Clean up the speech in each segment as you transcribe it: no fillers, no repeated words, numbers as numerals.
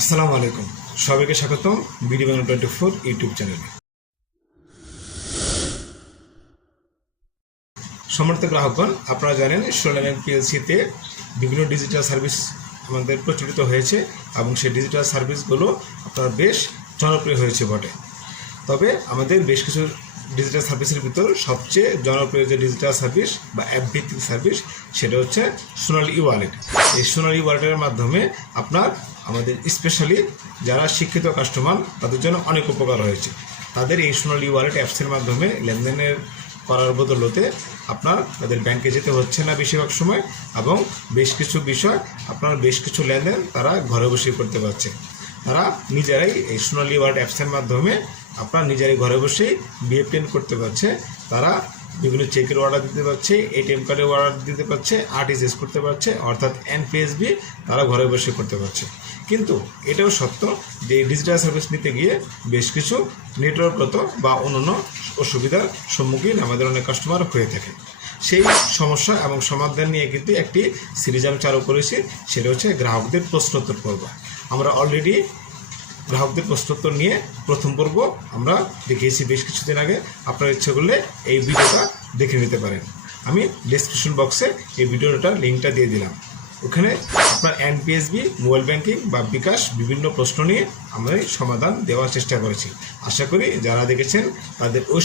আসসালামু আলাইকুম, সবাইকে স্বাগতম বিডি বাংলা 24 ইউটিউব চ্যানেলে। সম্মানিত গ্রাহকগণ, আপনারা জানেন সোনালী ব্যাংক পিএলসিতে বিভিন্ন ডিজিটাল সার্ভিস আমাদের প্রচলিত হয়েছে এবং সেই ডিজিটাল সার্ভিসগুলো আপনার বেশ জনপ্রিয় হয়েছে বটে। তবে আমাদের বেশ কিছু ডিজিটাল সার্ভিসের ভিতর সবচেয়ে জনপ্রিয় যে ডিজিটাল সার্ভিস বা অ্যাপ ভিত্তিক সার্ভিস সেটা হচ্ছে সোনালী ওয়ালেট। এই সোনালী ওয়ালেটের মাধ্যমে আপনার আমাদের স্পেশালি যারা শিক্ষিত কাস্টমার তাদের জন্য অনেক উপকার হয়েছে। তাদের এই সোনালী ওয়ালেট অ্যাপসের মাধ্যমে লেনদেনের করার বদলতে আপনার তাদের ব্যাংকে যেতে হচ্ছে না বেশিরভাগ সময়, এবং বেশ কিছু বিষয় আপনার বেশ কিছু লেনদেন তারা ঘরে বসেই করতে পারছে। তারা নিজেরাই এই সোনালী ওয়ালেট অ্যাপসের মাধ্যমে আপনার নিজেরাই ঘরে বসেই বিএফটিএন করতে পারছে। তারা বিভিন্ন চেকের অর্ডার দিতে পারছে, এটিএম কার্ডের অর্ডার দিতে পারছে, আরটিজিএস করতে পারছে, অর্থাৎ এনপিএসবি তারা ঘরে বসে করতে পারছে। কিন্তু এটাও সত্য যে ডিজিটাল সার্ভিস নিতে গিয়ে বেশ কিছু নেটওয়ার্কগত বা অন্যান্য অসুবিধার সম্মুখীন আমাদের অনেক কাস্টমার হয়ে থাকে। সেই সমস্যা এবং সমাধান নিয়ে কিন্তু একটি সিরিজ আমি চালু করেছি, সেটা হচ্ছে গ্রাহকদের প্রশ্নোত্তর পর্ব। আমরা অলরেডি গ্রাহকদের প্রশ্নোত্তর নিয়ে প্রথম পর্ব আমরা দেখিয়েছি বেশ কিছুদিন আগে। আপনার ইচ্ছে করলে এই ভিডিওটা দেখে নিতে পারেন। আমি ডেসক্রিপশন বক্সে এই ভিডিওটার লিঙ্কটা দিয়ে দিলাম। ওখানে আপনার এনপিএসবি, মোবাইল ব্যাংকিং বা বিকাশ বিভিন্ন প্রশ্ন নিয়ে আমরা সমাধান দেওয়ার চেষ্টা করেছি। আশা করি যারা দেখেছেন তাদের ওই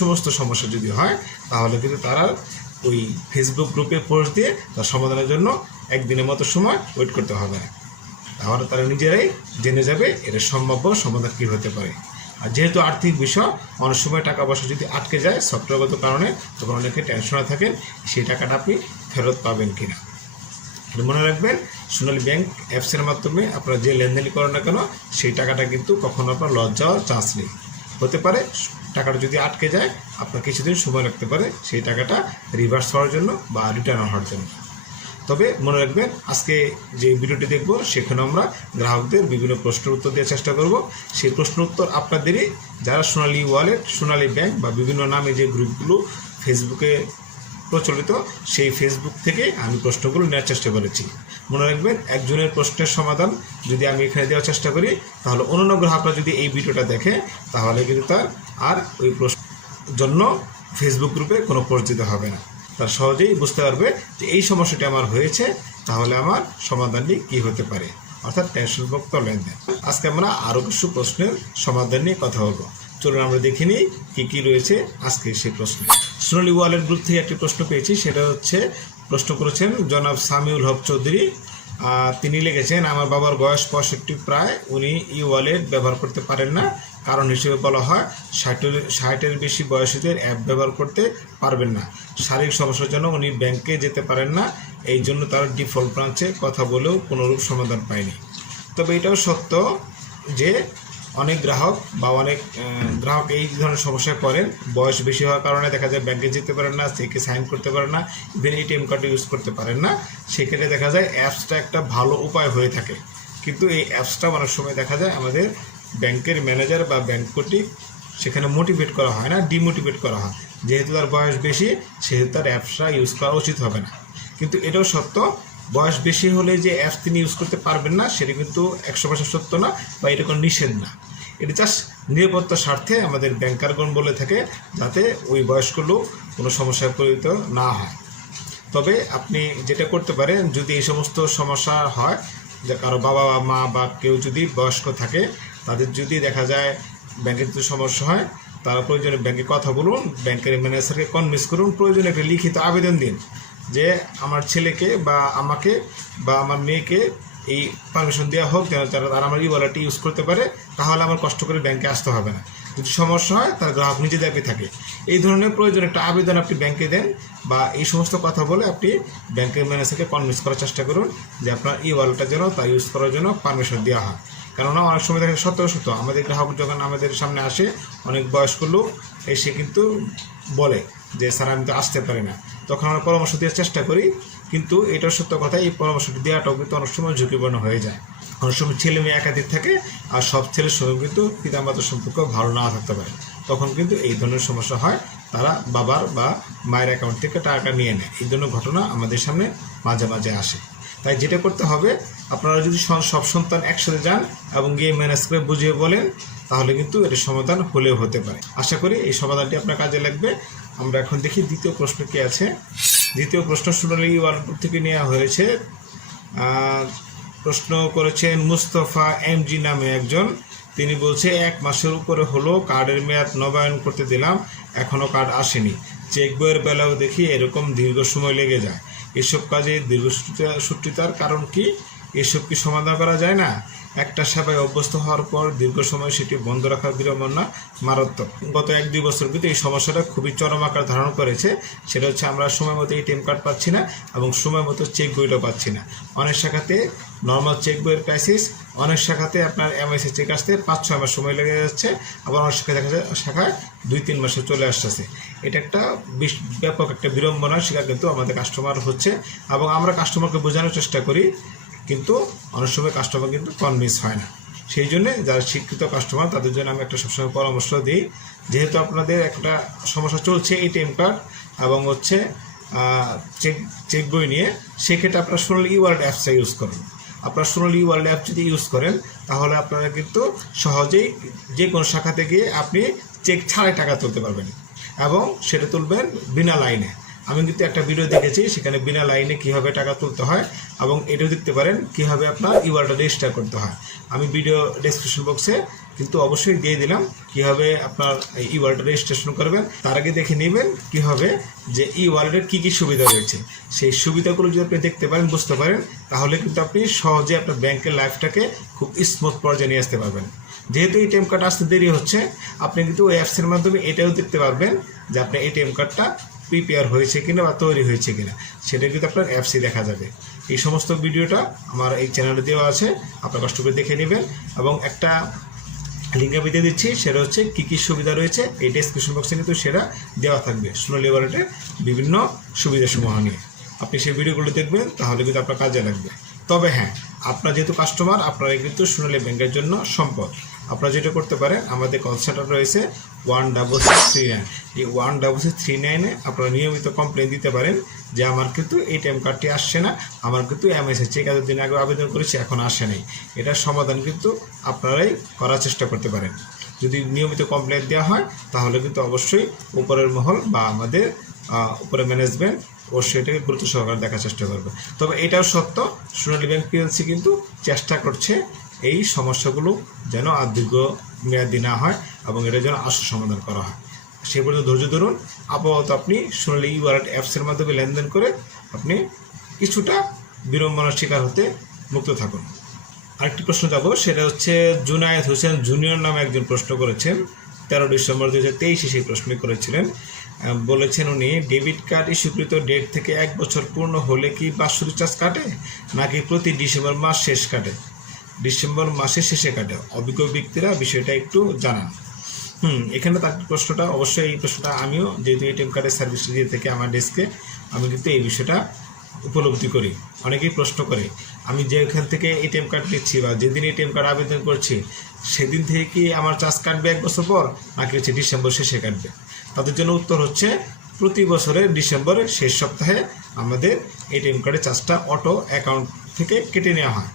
সমস্ত সমস্যা যদি হয় তাহলে কিন্তু তারা ওই ফেসবুক গ্রুপে পোস্ট দিয়ে তার সমাধানের জন্য একদিনের মতো সময় ওয়েট করতে হবে না। তাহলে তারা নিজেরাই জেনে যাবে এটা সম্ভাব্য সমাধান কী হতে পারে। আর যেহেতু আর্থিক বিষয়, অনেক সময় টাকা পয়সা যদি আটকে যায় সফটওয়্যারগত কারণে, তখন অনেকে টেনশনে থাকেন সেই টাকাটা আপনি ফেরত পাবেন কিনা। মনে রাখবেন, সোনালী ব্যাংক অ্যাপসের মাধ্যমে আপনারা যে লেনদেনই করেন না কেন সেই টাকাটা কিন্তু কখনো আপনার লস যাওয়ার চান্স নেই। হতে পারে টাকাটা যদি আটকে যায় আপনার কিছুদিন সময় লাগতে পারে সেই টাকাটা রিভার্স হওয়ার জন্য বা রিটার্ন হওয়ার জন্য। তবে মনে রাখবেন, আজকে যে ভিডিওটি দেখব সেখানে আমরা গ্রাহকদের বিভিন্ন প্রশ্নের উত্তর দেওয়ার চেষ্টা করব। সেই প্রশ্ন উত্তর আপনাদেরই যারা সোনালী ওয়ালেট, সোনালী ব্যাংক বা বিভিন্ন নামে যে গ্রুপগুলো ফেসবুকে প্রচলিত, সেই ফেসবুক থেকে আমি প্রশ্নগুলো নেওয়ার চেষ্টা করেছি। মনে রাখবেন, একজনের প্রশ্নের সমাধান যদি আমি এখানে দেওয়ার চেষ্টা করি তাহলে অন্যান্য গ্রাহকরা যদি এই ভিডিওটা দেখে তাহলে কিন্তু তার আর ওই প্রশ্ন জন্য ফেসবুক গ্রুপে কোনো পোস্ট দিতে হবে না। তার সহজেই বুঝতে পারবে যে এই সমস্যাটি আমার হয়েছে, তাহলে আমার সমাধানটি কী হতে পারে, অর্থাৎ টেনশনমুক্ত লেনদেন। আজকে আমরা আরও কিছু প্রশ্নের সমাধান নিয়ে কথা বলবো। চলুন আমরা দেখে নিই কী কী রয়েছে আজকে সেই প্রশ্নে। সোনালী ওয়ালেট গ্রুপ থেকে একটি প্রশ্ন পেয়েছি, সেটা হচ্ছে প্রশ্ন করেছেন জনাব সামিউল হক চৌধুরী। তিনি লিখেছেন, আমার বাবার বয়স 65 প্রায়, উনি ই ওয়ালেট ব্যবহার করতে পারেন না। কারণ হিসেবে বলা হয় 60-এর বেশি বয়সীদের অ্যাপ ব্যবহার করতে পারবেন না। শারীরিক সমস্যার জন্য উনি ব্যাংকে যেতে পারেন না, এই জন্য তার ডিফল্ট ব্রাঞ্চে কথা বলেও কোনোরূপ সমাধান পায়নি। তবে এটাও সত্য যে অনেক গ্রাহক এই ধরনের সমস্যায় পড়েন। বয়স বেশি হওয়ার কারণে দেখা যায় ব্যাংকে যেতে পারেন না, চেকে সাইন করতে পারেন না, ইভেন এটিএম কার্ড ইউজ করতে পারেন না। সেক্ষেত্রে দেখা যায় অ্যাপসটা একটা ভালো উপায় হয়ে থাকে। কিন্তু এই অ্যাপসটা অনেক সময় দেখা যায় আমাদের ব্যাংকের ম্যানেজার বা ব্যাংক কর্তৃক সেখানে মোটিভেট করা হয় না, ডিমোটিভেট করা হয়। যেহেতু তার বয়স বেশি সেহেতু তার অ্যাপসটা ইউজ করা উচিত হবে না। কিন্তু এটাও সত্য, বয়স বেশি হলে যে অ্যাপস তিনি ইউজ করতে পারবেন না সেটা কিন্তু 100% সত্য না, বা এটা কোনো নিষেধ না। এটা জাস্ট নিরাপত্তার স্বার্থে আমাদের ব্যাংকারগণ বলে থাকে যাতে ওই বয়স্ক লোক কোনো সমস্যায় পরিণত না হয়। তবে আপনি যেটা করতে পারেন, যদি এই সমস্ত সমস্যা হয় যে কারো বাবা বা মা বা কেউ যদি বয়স্ক থাকে, তাদের যদি দেখা যায় ব্যাংকের যদি সমস্যা হয়, তারা প্রয়োজনে ব্যাংকে কথা বলুন, ব্যাংকের ম্যানেজারকে কনভিন্স করুন, প্রয়োজনে একটা লিখিত আবেদন দিন যে আমার ছেলেকে বা আমাকে বা আমার মেয়েকে এই পারমিশন দেওয়া হোক যেন তারা আমার ই ওয়ালেটটি ইউজ করতে পারে, তাহলে আমার কষ্ট করে ব্যাংকে আসতে হবে না। যদি সমস্যা হয় তার গ্রাহক নিজে দাবি থাকে। এই ধরনের প্রয়োজন একটা আবেদন আপনি ব্যাংকে দেন, বা এই সমস্ত কথা বলে আপনি ব্যাংকের ম্যানেজারকে কনভিন্স করার চেষ্টা করুন যে আপনার ই ওয়ালেটটা যেন তা ইউজ করার জন্য পারমিশন দেওয়া হয়। কেননা অনেক সময় দেখা সত্য আমাদের গ্রাহক যখন আমাদের সামনে আসে, অনেক বয়স্ক লোক এসে কিন্তু বলে যে স্যার আমি তো আসতে পারি না, তখন আমরা পরামর্শ দেওয়ার চেষ্টা করি। কিন্তু এটাও সত্য কথা, এই পরামর্শটি দেওয়াটাও কিন্তু অনেক সময় ঝুঁকিপূর্ণ হয়ে যায়। অনেক সময় ছেলে মেয়ে একাধিক থাকে, আর সব ছেলের সঙ্গে কিন্তু পিতামাতার সম্পর্ক ভালো না থাকতে পারে, তখন কিন্তু এই ধরনের সমস্যা হয়। তারা বাবার বা মায়ের অ্যাকাউন্ট থেকে টাকা নিয়ে নেয়। এই ধরনের ঘটনা আমাদের সামনে মাঝে মাঝে আসে। তাই যেটা করতে হবে, আপনারা যদি সব সন্তান একসাথে যান এবং গিয়ে ম্যানেজ করে বুঝিয়ে বলেন, তাহলে কিন্তু এর সমাধান হলেও হতে পারে। আশা করি এই সমাধানটি আপনার কাজে লাগবে। আমরা এখন দেখি দ্বিতীয় প্রশ্ন কি আছে। দ্বিতীয় প্রশ্ন সোনালী ওয়ার্ল্ড থেকে নেওয়া হয়েছে। প্রশ্ন করেছেন মুস্তফা এমজি নামে একজন। তিনি বলছে 1 মাসের উপরে হলো কার্ডের মেয়াদ নবায়ন করতে দিলাম, এখনও কার্ড আসেনি। চেক বইয়ের বেলাও দেখি এরকম দীর্ঘ সময় লেগে যায়। এসব কাজে দীর্ঘসূত্রিতার কারণ কি? এসব কি সমাধান করা যায় না? একটা সেবায় অভ্যস্ত হওয়ার পর দীর্ঘ সময় সেটি বন্ধ রাখার বিড়ম্বনা মারাত্মক। গত 1-2 বছর ভিতরে এই সমস্যাটা খুবই চরম আকার ধারণ করেছে। সেটা হচ্ছে আমরা সময় মতো এটিএম কার্ড পাচ্ছি না এবং সময় মতো চেক বইটাও পাচ্ছি না। অনেক শাখাতে নর্মাল চেক বইয়ের ক্রাইসিস, অনেক শাখাতে আপনার এমআইসি চেক আসতে 5-6 মাস সময় লেগে যাচ্ছে, আবার অনেক শাখায় 2-3 মাসে চলে আসতেছে। এটা একটা ব্যাপক একটা বিড়ম্বনার শিকার কিন্তু আমাদের কাস্টমার হচ্ছে এবং আমরা কাস্টমারকে বোঝানোর চেষ্টা করি, কিন্তু অনেক সময় কাস্টমার কিন্তু কনভিন্স হয় না। সেই জন্য যারা শিক্ষিত কাস্টমার তাদের জন্য আমি একটা সবসময় পরামর্শ দিই, যেহেতু আপনাদের একটা সমস্যা চলছে এটিএম কার্ড এবং হচ্ছে চেক বই নিয়ে, সেক্ষেত্রে আপনারা সোনালী ওয়ালেট অ্যাপসটা ইউজ করুন। আপনারা সোনালী ওয়ালেট অ্যাপ যদি ইউজ করেন, তাহলে আপনারা কিন্তু সহজেই যে কোনো শাখাতে গিয়ে আপনি চেক ছাড়াই টাকা তুলতে পারবেন এবং সেটা তুলবেন বিনা লাইনে। আমি কিন্তু একটা ভিডিও দেখেছি, সেখানে বিনা লাইনে কীভাবে টাকা তুলতে হয় এবং এটাও দেখতে পারেন কীভাবে আপনার ওয়ালেটটা রেজিস্টার করতে হয়। আমি ভিডিও ডেসক্রিপশন বক্সে কিন্তু অবশ্যই দিয়ে দিলাম কীভাবে আপনার ওয়ালেটটা রেজিস্ট্রেশন করবেন। তার আগে দেখে নেবেন কীভাবে যে ওয়ালেটের কী কী সুবিধা রয়েছে। সেই সুবিধাগুলো যদি আপনি দেখতে পারেন, বুঝতে পারেন, তাহলে কিন্তু আপনি সহজে আপনার ব্যাংকের লাইফটাকে খুব স্মুথ পর্যায়ে নিয়ে আসতে পারবেন। যেহেতু এটিএম কার্ড আসতে দেরি হচ্ছে, আপনি কিন্তু ওই অ্যাপসের মাধ্যমে এটাও দেখতে পারবেন যে আপনার এটিএম কার্ডটা প্রিপেয়ার হয়েছে কিনা বা তৈরি হয়েছে কিনা, সেটা কিন্তু আপনার অ্যাপসে দেখা যাবে। এই সমস্ত ভিডিওটা আমার এই চ্যানেলে দেওয়া আছে, আপনার কষ্ট করে দেখে নেবেন এবং একটা লিঙ্ক আমি দিয়ে দিচ্ছি, সেটা হচ্ছে কী কী সুবিধা রয়েছে। এই ডেসক্রিপশন বক্সে কিন্তু সেটা দেওয়া থাকবে সোনালী ওয়ালেটের বিভিন্ন সুবিধাসমূহ নিয়ে। আপনি সেই ভিডিওগুলো দেখবেন, তাহলে কিন্তু আপনার কাজে লাগবে। তবে হ্যাঁ, আপনার যেহেতু কাস্টমার, আপনারা কিন্তু সোনালী ব্যাংকের জন্য সম্পদ। আপনারা যেটা করতে পারেন, আমাদের কল সেন্টার রয়েছে 16639। এই 16639-এ আপনারা নিয়মিত কমপ্লেন দিতে পারেন যে আমার কিন্তু এটিএম কার্ডটি আসছে না, আমার কিন্তু এমআইসি চেক এতদিন আগে আবেদন করেছি, এখন আসে নাই। এটার সমাধান কিন্তু আপনারাই করার চেষ্টা করতে পারেন। যদি নিয়মিত কমপ্লেন দেওয়া হয়, তাহলে কিন্তু অবশ্যই উপরের মহল বা আমাদের উপরে ম্যানেজমেন্ট অবশ্যই এটাকে গুরুত্ব সহকারে দেখার চেষ্টা করবে। তবে এটাও সত্য, সোনালী ব্যাংক পিএলসি কিন্তু চেষ্টা করছে এই সমস্যাগুলো যেন আর দীর্ঘ মেয়াদি না হয় এবং এটা যেন আসল সমাধান করা হয়। সেই পর্যন্ত ধৈর্য ধরুন। আপাতত আপনি সোনালী ওয়ালেট অ্যাপসের মাধ্যমে লেনদেন করে আপনি কিছুটা বিড়ম্বনার শিকার হতে মুক্ত থাকুন। আরেকটি প্রশ্ন যাব, সেটা হচ্ছে জুনায়েদ হোসেন জুনিয়র নামে একজন প্রশ্ন করেছেন। 13 ডিসেম্বর 2023 সেই প্রশ্নই করেছিলেন। বলেছেন উনি, ডেবিট কার্ড ইস্যুকৃত ডেট থেকে 1 বছর পূর্ণ হলে কি বাৎসরিক রিচার্জ কাটে নাকি প্রতি ডিসেম্বর মাস শেষ কাটে? ডিসেম্বর মাসের শেষে কাটে। অভিজ্ঞ ব্যক্তিরা বিষয়টা একটু জানান। এখানে তার প্রশ্নটা, অবশ্যই এই প্রশ্নটা আমিও যেহেতু এটিএম কার্ডের সার্ভিস দিয়ে থেকে আমার ডেস্কে, আমি কিন্তু এই বিষয়টা উপলব্ধি করি। অনেকেই প্রশ্ন করে, আমি যেখান থেকে এটিএম কার্ড নিচ্ছি বা যেদিন এটিএম কার্ড আবেদন করছি, সেদিন থেকে কি আমার চার্জ কাটবে 1 বছর পর নাকি হচ্ছে ডিসেম্বর শেষে কাটবে? তাদের জন্য উত্তর হচ্ছে, প্রতি বছরের ডিসেম্বরের শেষ সপ্তাহে আমাদের এটিএম কার্ডের চার্জটা অটো অ্যাকাউন্ট থেকে কেটে নেওয়া হয়।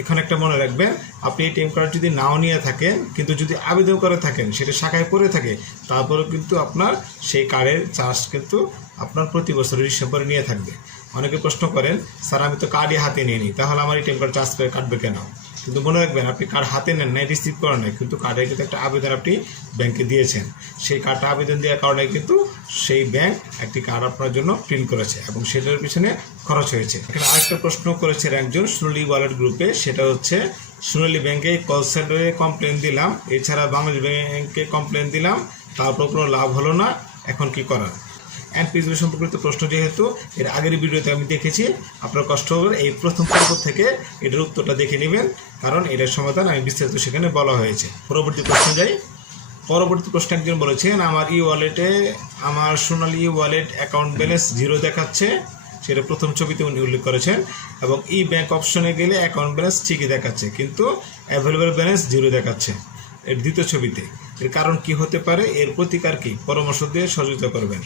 এখানে একটা মনে রাখবেন, আপনি এটিএম কার্ড যদি নাও নিয়ে থাকেন, কিন্তু যদি আবেদন করে থাকেন, সেটা শাখায় পড়ে থাকে, তারপরেও কিন্তু আপনার সেই কার্ডের চার্জ কিন্তু আপনার প্রতি বছরের ডিসেম্বরে নিয়ে থাকবে। অনেকে প্রশ্ন করেন, স্যার আমি তো কার্ডই হাতে নিয়ে নিই, তাহলে আমার এটিএম কার্ড চার্জ করে কাটবে কেন? কিন্তু মনে রাখবেন, আপনি কার্ড হাতে নেন নাই, রিসিভ করেন নাই, কিন্তু কার্ডের কিন্তু একটা আবেদন আপনি ব্যাংকে দিয়েছেন। সেই কার্ডটা আবেদন দেওয়ার কারণে কিন্তু সেই ব্যাংক একটি কার্ড আপনার জন্য প্রিন্ট করেছে এবং সেটার পিছনে খরচ হয়েছে। এখানে আরেকটা প্রশ্ন করেছেন একজন সোনালী ওয়ালেট গ্রুপে, সেটা হচ্ছে, সোনালী ব্যাংকে কল সেন্টারে কমপ্লেন দিলাম, এছাড়া বাংলাদেশ ব্যাংকে কমপ্লেন দিলাম, তারপর কোনো লাভ হলো না, এখন কি করার? এনপিএস সম্পর্কিত প্রশ্ন যেহেতু এর আগের ভিডিওতে আমি দেখেছি, আপনার কষ্ট হবে এই প্রথম পর্ব থেকে এটার উত্তরটা দেখে নেবেন, কারণ এটার সমাধান আমি বিস্তারিত সেখানে বলা হয়েছে। পরবর্তী প্রশ্ন যাই। পরবর্তী প্রশ্ন একজন বলেছেন, আমার ওয়ালেটে আমার সোনালী ওয়ালেট অ্যাকাউন্ট ব্যালেন্স 0 দেখাচ্ছে, সেটা প্রথম ছবিতে উনি উল্লেখ করেছেন, এবং ব্যাংক অপশনে গেলে অ্যাকাউন্ট ব্যালেন্স ঠিকই দেখাচ্ছে, কিন্তু অ্যাভেলেবল ব্যালেন্স 0 দেখাচ্ছে এর দ্বিতীয় ছবিতে। এর কারণ কি হতে পারে? এর প্রতিকার কি? পরামর্শ দিয়ে সহযোগিতা করবেন।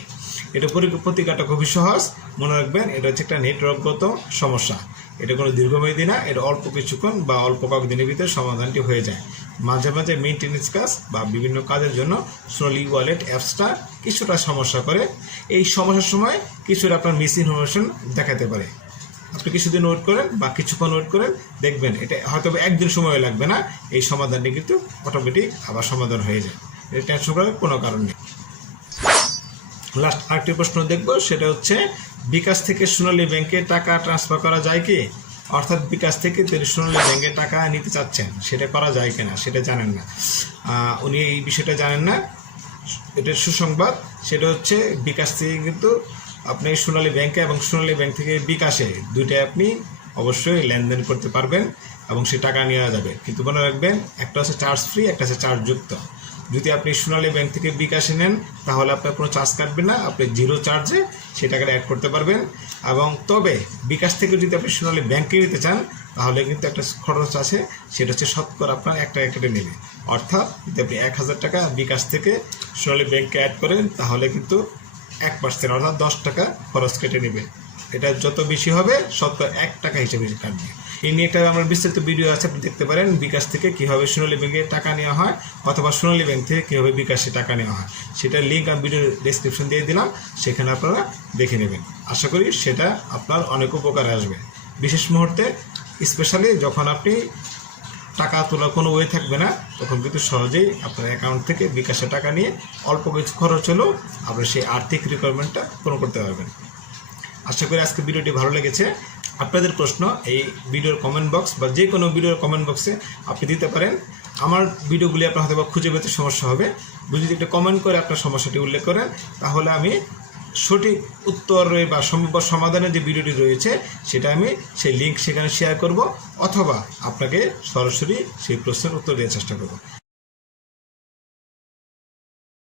এটা প্রতিকারটা খুবই সহজ, মনে রাখবেন, এটা হচ্ছে একটা নেটওয়ার্কগত সমস্যা। এটা কোনো দীর্ঘমেয়াদী না, এটা অল্প কিছুক্ষণ বা অল্প কয়েকদিনের ভিতরে সমাধানটি হয়ে যায়। মাঝে মাঝে মেইনটেনেন্স কাজ বা বিভিন্ন কাজের জন্য সোনালী ওয়ালেট অ্যাপসটা কিছুটা সমস্যা করে। এই সমস্যার সময় কিছুটা আপনার মিস ইনফরমেশন দেখাতে পারে। আপনি কিছুদিন ওয়েট করেন বা কিছুক্ষণ ওয়েট করেন, দেখবেন এটা হয়তো একদিন সময় লাগবে না, এই সমাধানটি কিন্তু অটোমেটিক আবার সমাধান হয়ে যায়। এটা টেনশন করার কোনো কারণ নেই। লাস্ট আরেকটি প্রশ্ন দেখব, সেটা হচ্ছে বিকাশ থেকে সোনালী ব্যাংকে টাকা ট্রান্সফার করা যায় কি? অর্থাৎ বিকাশ থেকে তিনি সোনালী ব্যাংকে টাকা নিতে চাচ্ছেন, সেটা করা যায় কিনা সেটা জানেন না, উনি এই বিষয়টা জানেন না। এটার সুসংবাদ, সেটা হচ্ছে বিকাশ থেকে কিন্তু আপনি সোনালী ব্যাংকে এবং সোনালী ব্যাংক থেকে বিকাশে দুইটাই আপনি অবশ্যই লেনদেন করতে পারবেন এবং সে টাকা নেওয়া যাবে। কিন্তু মনে রাখবেন, একটা হচ্ছে চার্জ ফ্রি, একটা হচ্ছে চার্জযুক্ত। যদি আপনি সোনালী ব্যাংক থেকে বিকাশে নেন তাহলে আপনার কোনো চার্জ কাটবে না, আপনি জিরো চার্জে সেই টাকাটা অ্যাড করতে পারবেন। এবং তবে বিকাশ থেকে যদি আপনি সোনালী ব্যাংকে নিতে চান তাহলে কিন্তু একটা খরচ আছে, সেটা হচ্ছে শতকরা আপনার একটা কেটে নেবে। অর্থাৎ যদি আপনি 1000 টাকা বিকাশ থেকে সোনালী ব্যাংকে অ্যাড করেন তাহলে কিন্তু 1% অর্থাৎ 10 টাকা খরচ কেটে নেবে। এটা যত বেশি হবে শতকরা 1 টাকা হিসেবে কাটবে। এই নিয়ে একটা আমার বিস্তারিত ভিডিও আছে, আপনি দেখতে পারেন বিকাশ থেকে কীভাবে সোনালী ব্যাংকে টাকা নেওয়া হয় অথবা সোনালী ব্যাংক থেকে কীভাবে বিকাশে টাকা নেওয়া হয়, সেটার লিঙ্ক আমি ভিডিও ডেসক্রিপশন দিয়ে দিলাম, সেখানে আপনারা দেখে নেবেন। আশা করি সেটা আপনার অনেক উপকারে আসবে। বিশেষ মুহূর্তে স্পেশালি যখন আপনি টাকা তোলার কোনো ওয়ে থাকবে না, তখন কিন্তু সহজেই আপনার অ্যাকাউন্ট থেকে বিকাশে টাকা নিয়ে অল্প কিছু খরচ হলেও আপনি সেই আর্থিক রিকোয়ারমেন্টটা পূরণ করতে পারবেন। আশা করি আজকে ভিডিওটি ভালো লেগেছে। আপনাদের প্রশ্ন এই ভিডিওর কমেন্ট বক্স বা যে কোনো ভিডিওর কমেন্ট বক্সে আপনি দিতে পারেন। আমার ভিডিওগুলি আপনার হয়তো খুঁজে পেতে সমস্যা হবে, যদি একটা কমেন্ট করে আপনার সমস্যাটি উল্লেখ করেন তাহলে আমি সঠিক উত্তর বা সম্ভাব্য সমাধানের যে ভিডিওটি রয়েছে সেটা আমি সেই লিঙ্ক সেখানে শেয়ার করব অথবা আপনাকে সরাসরি সেই প্রশ্নের উত্তর দেওয়ার চেষ্টা করব।